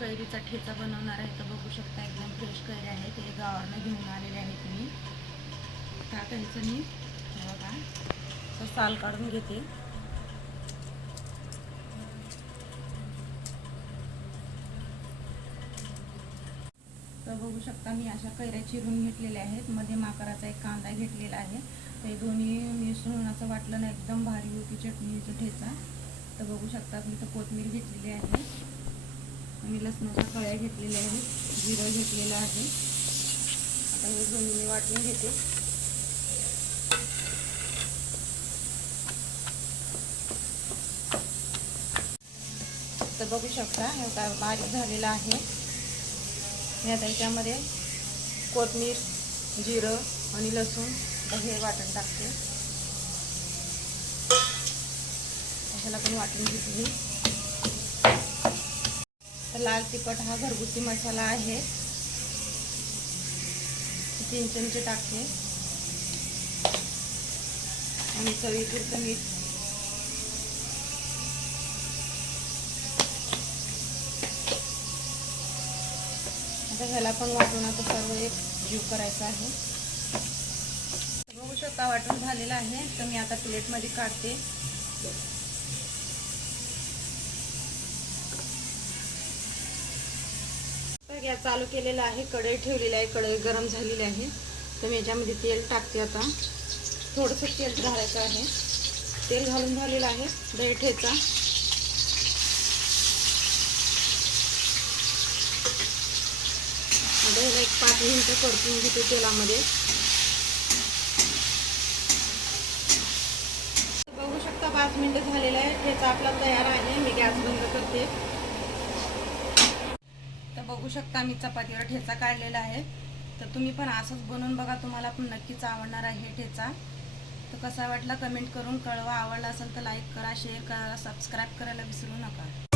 कैरीचा ठेचा बनवणार आहे. तर बघू शकता एकदम फ्रेश कैरी आहे, ते गावावरनं घेऊन आलेले आहेत मी. आता ह्याचं मी बघा तर साल काढून घेते. तर बघू शकता मी अशा कैऱ्या चिरून घेतलेल्या आहेत. मध्ये माकडाचा एक कांदा घेतलेला आहे. ते दोन्ही मिसळून असं वाटलं ना एकदम भारी होती चटणीचा ठेचा. तर बघू शकता मी तर कोथिंबीर घेतलेली आहे आणि लसणाच्या कळ्या घेतलेल्या आहेत, जिरं घेतलेलं आहे. आता हे दोन्ही मी वाटून घेते. तर बघू शकता हे काय बारीक झालेलं आहे. मी आता याच्यामध्ये कोथिंबीर, जिरं आणि लसूण हे वाटण टाकते. ह्याला पण वाटून घेतली. तर लाल तिखट हा घरगुती मसाला आहे, 3 चमचे टाकते आणि चवीपुरतं मीठ. आता ह्याला पण वाटून आता सर्व एक जीव करायचा आहे. बघू शकता वाटून झालेलं आहे. तर मी आता प्लेटमध्ये काढते. गॅस चालू केलेला आहे, कढई ठेवलेली आहे, कढई गरम झालेली आहे. तर मी याच्यामध्ये तेल टाकते. आता थोडंसं तेल घालायचं आहे. तेल घालून झालेलं आहे. दही ठेचा आता ह्याला एक 5 मिनिटं परतून घेते तेलामध्ये. बघू शकता 5 मिनिटं झालेलं आहे. ठेचा आपला तयार आहे. मी गॅस बंद करते. तर बघू शकता मी चपातीवर ठेचा काढलेला आहे. तर तुम्ही पण असंच बनवून बघा, तुम्हाला पण नक्कीच आवडणार आहे ठेचा. तर कसा वाटला कमेंट करून कळवा. आवडला असेल तर लाईक करा, शेअर करा, सबस्क्राईब करायला विसरू नका.